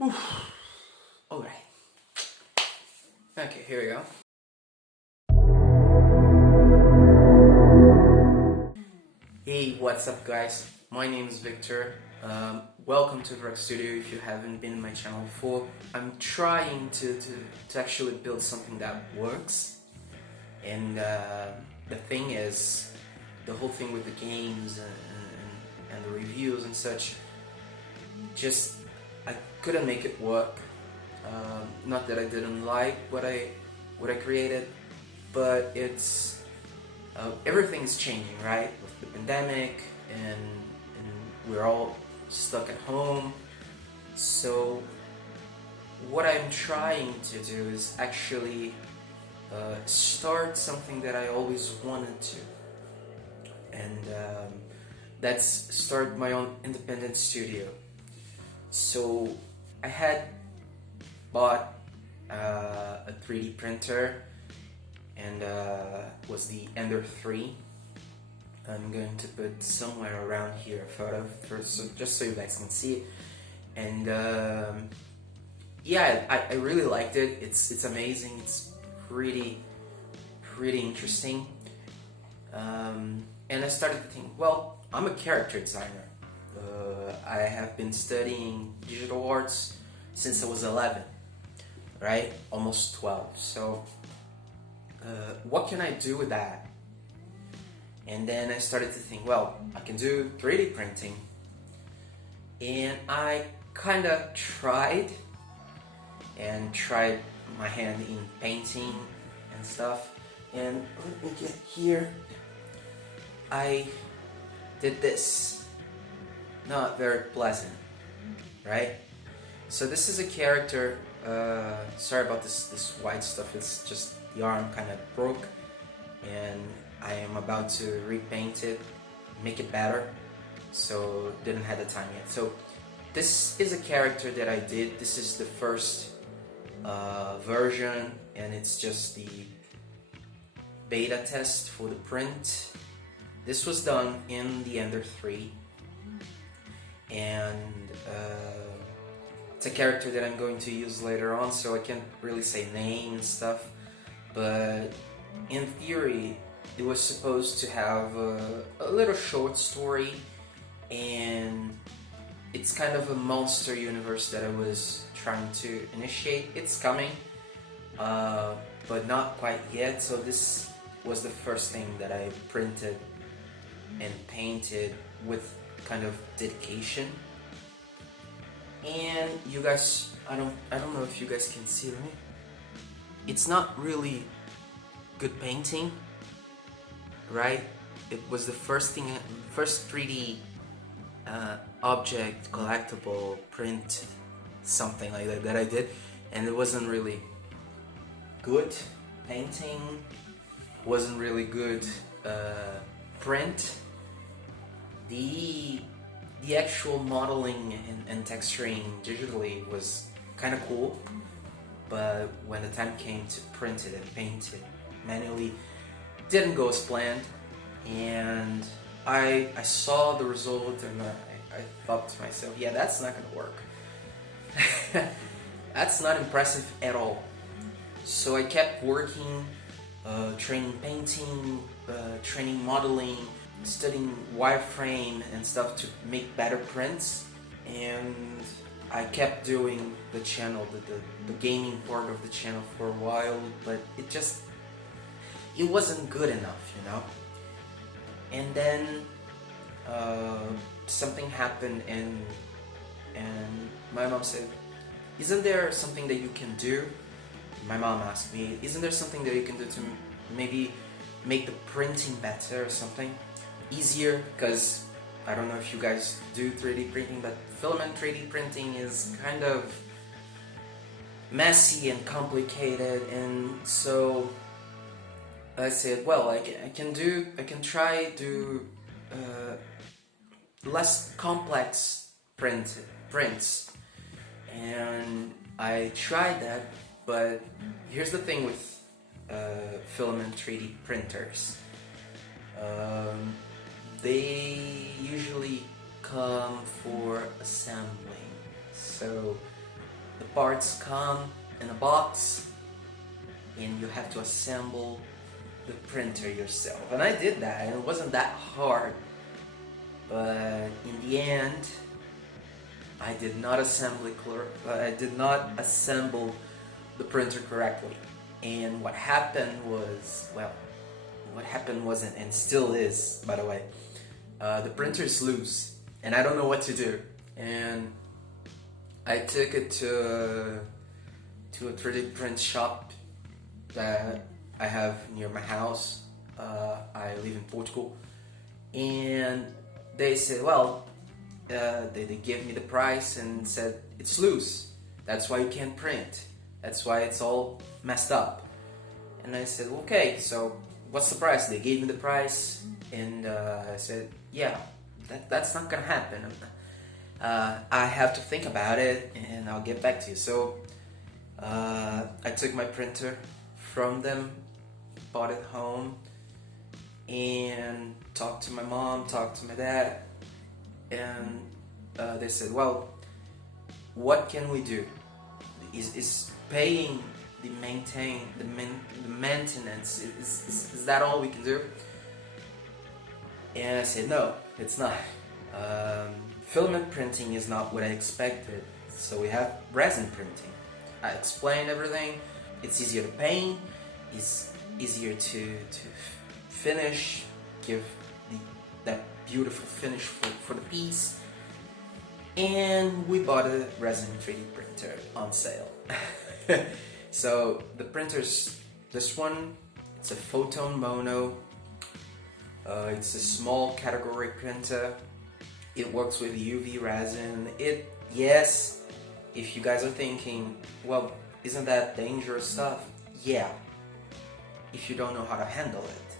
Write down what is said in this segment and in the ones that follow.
Alright. Okay, here we go. Hey, what's up guys? My name is Victor. Welcome to Vracc Studio if you haven't been in my channel before. I'm trying to actually build something that works. And the thing is, the whole thing with the games and the reviews and such, just I couldn't make it work. Not that I didn't like what I created, but it's everything's changing, right? With the pandemic and we're all stuck at home. So what I'm trying to do is actually start something that I always wanted to, and that's start my own independent studio. So I had bought a 3D printer, and was the Ender 3. I'm going to put somewhere around here a photo first, so just so you guys can see it. And yeah, I really liked it. It's amazing. It's pretty interesting. And I started to think, well, I'm a character designer. I have been studying digital arts since I was 11, right? Almost 12. So what can I do with that? And then I started to think, well, I can do 3D printing. And I kind of tried my hand in painting and stuff. And let me get here. I did this. Not very pleasant, right? So this is a character. Sorry about this white stuff. It's just the arm kind of broke, and I am about to repaint it, make it better. So didn't have the time yet. So this is a character that I did. This is the first version, and it's just the beta test for the print. This was done in the Ender 3, and it's a character that I'm going to use later on, so I can't really say name and stuff, but in theory it was supposed to have a little short story, and it's kind of a monster universe that I was trying to initiate. It's coming, but not quite yet. So this was the first thing that I printed and painted with kind of dedication. And you guys, I don't know if you guys can see me. It's not really good painting, right? It was the first 3D object, collectible, print, something like that I did, and it wasn't really good painting, wasn't really good print. The actual modeling and texturing digitally was kind of cool, but when the time came to print it and paint it manually, didn't go as planned. And I saw the result, and I thought to myself, yeah, that's not gonna work. That's not impressive at all. So I kept working, training painting, training modeling, studying wireframe and stuff to make better prints. And I kept doing the channel, the gaming part of the channel for a while, but it wasn't good enough, you know. And then something happened, and my mom said, isn't there something that you can do? My mom asked me, isn't there something that you can do to maybe make the printing better or something easier? Because I don't know if you guys do 3D printing, but filament 3D printing is kind of messy and complicated. And so I said, well, I can try do less complex prints, and I tried that. But here's the thing with filament 3D printers. They usually come for assembling, so the parts come in a box and you have to assemble the printer yourself. And I did that, and it wasn't that hard. But in the end, I did not assemble the printer correctly. And what happened was, and still is, by the way, the printer is loose, and I don't know what to do. And I took it to a 3D print shop that I have near my house. I live in Portugal, and they said, well, they gave me the price and said it's loose. That's why you can't print. That's why it's all messed up. And I said, okay, so what's the price? They gave me the price, and I said, yeah, that's not gonna happen. I have to think about it, and I'll get back to you. So I took my printer from them, bought it home, and talked to my mom, talked to my dad, and they said, well, what can we do? Is paying the maintenance, is that all we can do? And I said, no, it's not. Filament printing is not what I expected, so we have resin printing. I explained everything. It's easier to paint, it's easier to finish, give that beautiful finish for the piece. And we bought a resin 3D printer on sale. So the printer's this one. It's a Photon Mono. It's a small category printer. It works with UV resin. Yes, if you guys are thinking, well, isn't that dangerous stuff? Yeah, if you don't know how to handle it.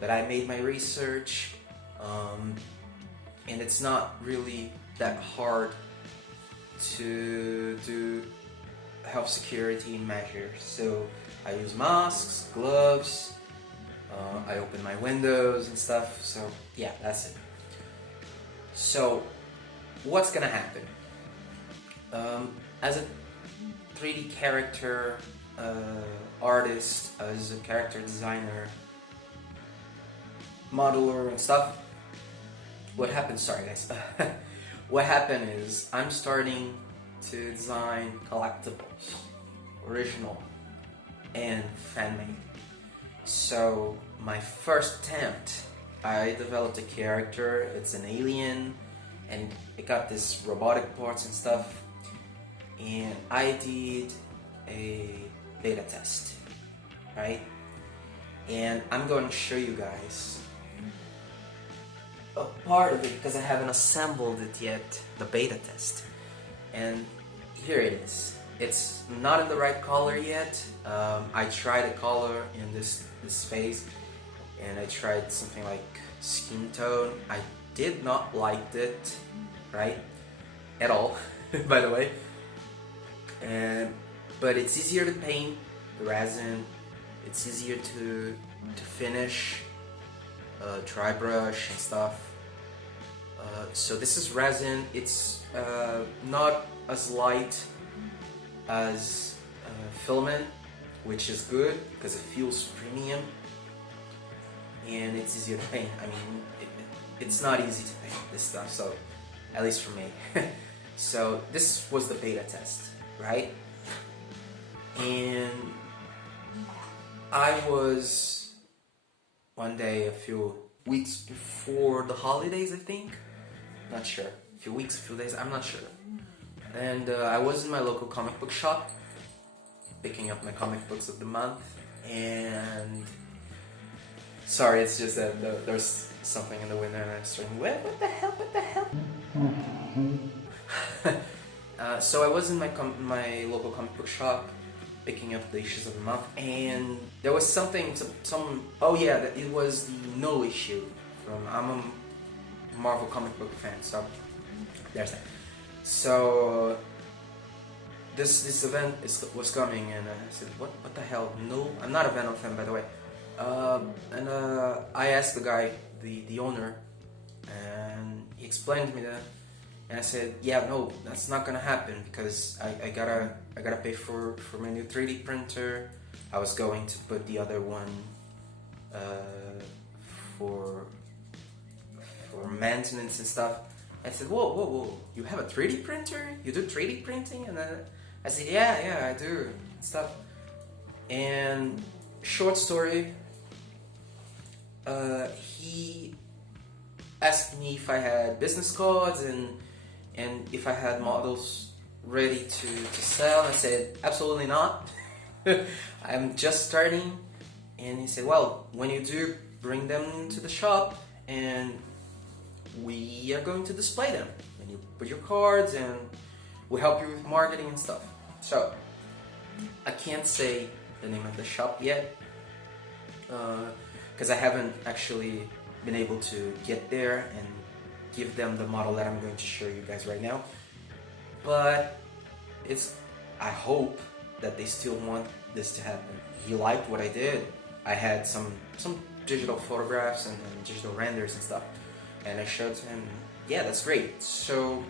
But I made my research, and it's not really that hard to do health security measures. So I use masks, gloves, I open my windows and stuff. So yeah, that's it. So what's gonna happen? As a 3D character artist, as a character designer, modeler and stuff, what happened, sorry guys, what happened is I'm starting to design collectibles, original and fan-made. So my first attempt, I developed a character, it's an alien, and it got this robotic parts and stuff, and I did a beta test, right? And I'm going to show you guys a part of it because I haven't assembled it yet, the beta test. And here it is. It's not in the right color yet. I tried a color in this phase, and I tried something like skin tone. I did not like it, right? At all, by the way. But it's easier to paint the resin. It's easier to finish, dry brush and stuff. So this is resin. It's not as light as filament, which is good because it feels premium, and it's easier to paint. I mean, it's not easy to paint this stuff, so at least for me. So this was the beta test, right? And I was one day a few weeks before the holidays, I think. Not sure. A few weeks, a few days, I'm not sure. And I was in my local comic book shop picking up my comic books of the month, and sorry, it's just that there's something in the window and I'm starting, what the hell? So I was in my local comic book shop picking up the issues of the month, and there was it was the No issue I'm a Marvel comic book fan, so there's that. So this event was coming, and I said, what the hell? No, I'm not a Venom fan, by the way. And I asked the guy, the owner, and he explained to me that And I said, yeah, no, that's not gonna happen because I gotta pay for my new 3D printer. I was going to put the other one for maintenance and stuff. I said, whoa, you have a 3D printer? You do 3D printing? And I said, yeah, I do and stuff. And short story, he asked me if I had business cards and if I had models ready to sell. I said, absolutely not. I'm just starting. And he said, well, when you do, bring them to the shop and we are going to display them. And you put your cards and we'll help you with marketing and stuff. So, I can't say the name of the shop yet because I haven't actually been able to get there and give them the model that I'm going to show you guys right now. But I hope that they still want this to happen. He liked what I did. I had some digital photographs and digital renders and stuff, and I showed to him, yeah, that's great. So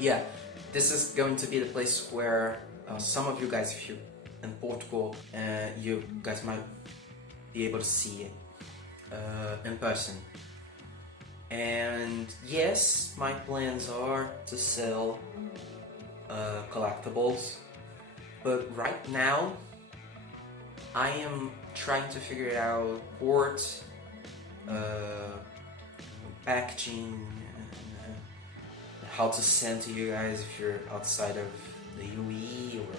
yeah, this is going to be the place where some of you guys, if you're in Portugal, you guys might be able to see it in person. And yes, my plans are to sell collectibles, but right now I am trying to figure out port, packaging, how to send to you guys if you're outside of the UE or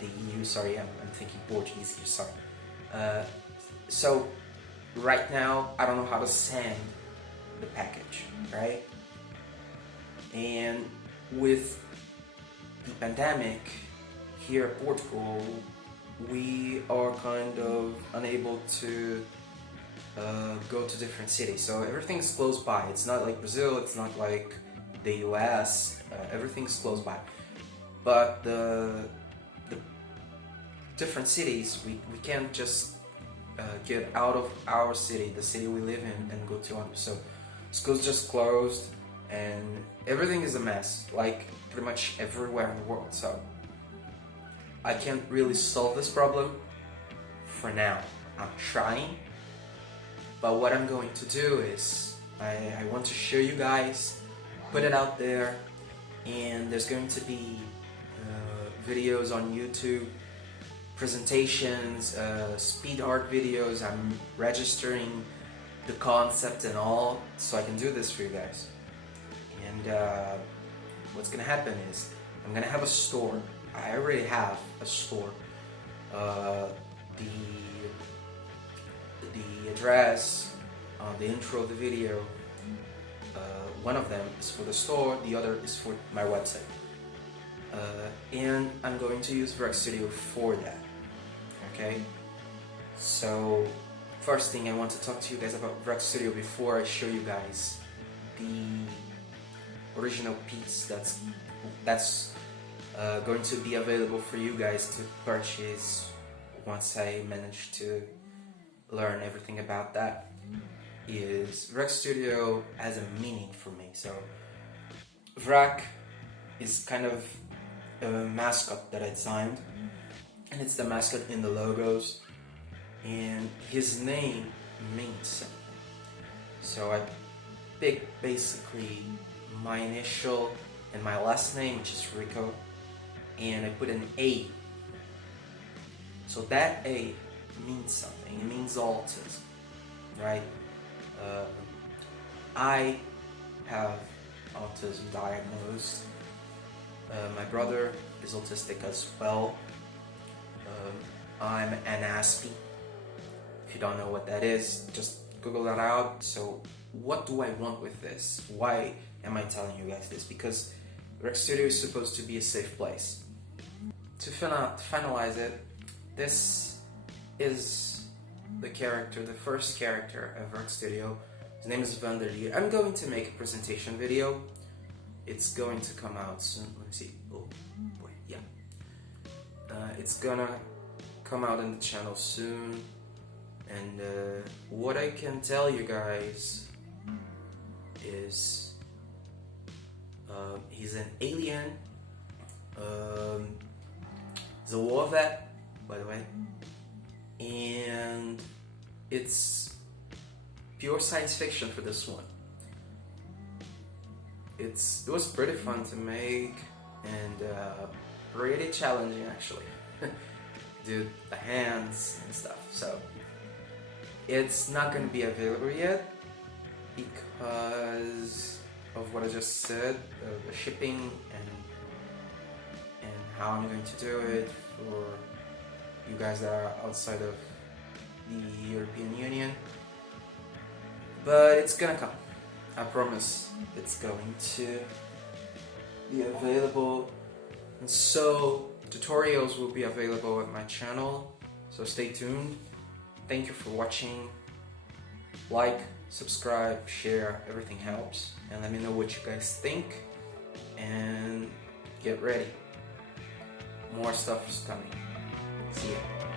the EU. Sorry, I'm thinking Portuguese here, sorry. So right now I don't know how to send the package, right? And with the pandemic here in Portugal, we are kind of unable to go to different cities. So everything's close by. It's not like Brazil, it's not like the US, everything's close by. But the different cities, we can't just get out of our city, the city we live in, and go to others. So schools just closed and everything is a mess, like pretty much everywhere in the world. So I can't really solve this problem for now. I'm trying, but what I'm going to do is I want to show you guys, put it out there, and there's going to be videos on YouTube, presentations, speed art videos. I'm registering the concept and all, so I can do this for you guys. And what's gonna happen is I'm gonna have a store. I already have a store. The address, the intro of the video, one of them is for the store, the other is for my website. And I'm going to use Vracc Studio for that. Okay? So, first thing I want to talk to you guys about Vracc Studio before I show you guys the original piece that's going to be available for you guys to purchase once I manage to learn everything about that. Is Vracc Studio has a meaning for me. So Vracc is kind of a mascot that I designed, and it's the mascot in the logos, and his name means something. So I picked basically my initial and my last name, which is Rico, and I put an A. So that A means something. It means autism, right? I have autism diagnosed. My brother is autistic as well. I'm an ASPI. If you don't know what that is, just Google that out. So what do I want with this? Why am I telling you guys this? Because Vracc Studio is supposed to be a safe place. To finalize it, this is the first character of Vracc Studio. His name is Vanderlier. I'm going to make a presentation video. It's going to come out soon. Let me see. Oh boy, yeah. It's gonna come out in the channel soon. And what I can tell you guys is He's an alien. He's a war vet, by the way, and it's pure science fiction for this one. It was pretty fun to make and pretty challenging actually. Do the hands and stuff. So it's not going to be available yet because of what I just said, the shipping and how I'm going to do it for you guys that are outside of the European Union. But it's gonna come. I promise it's going to be available. And so tutorials will be available on my channel, so stay tuned. Thank you for watching. Like, subscribe, share, everything helps, and let me know what you guys think, and get ready. More stuff is coming. See ya.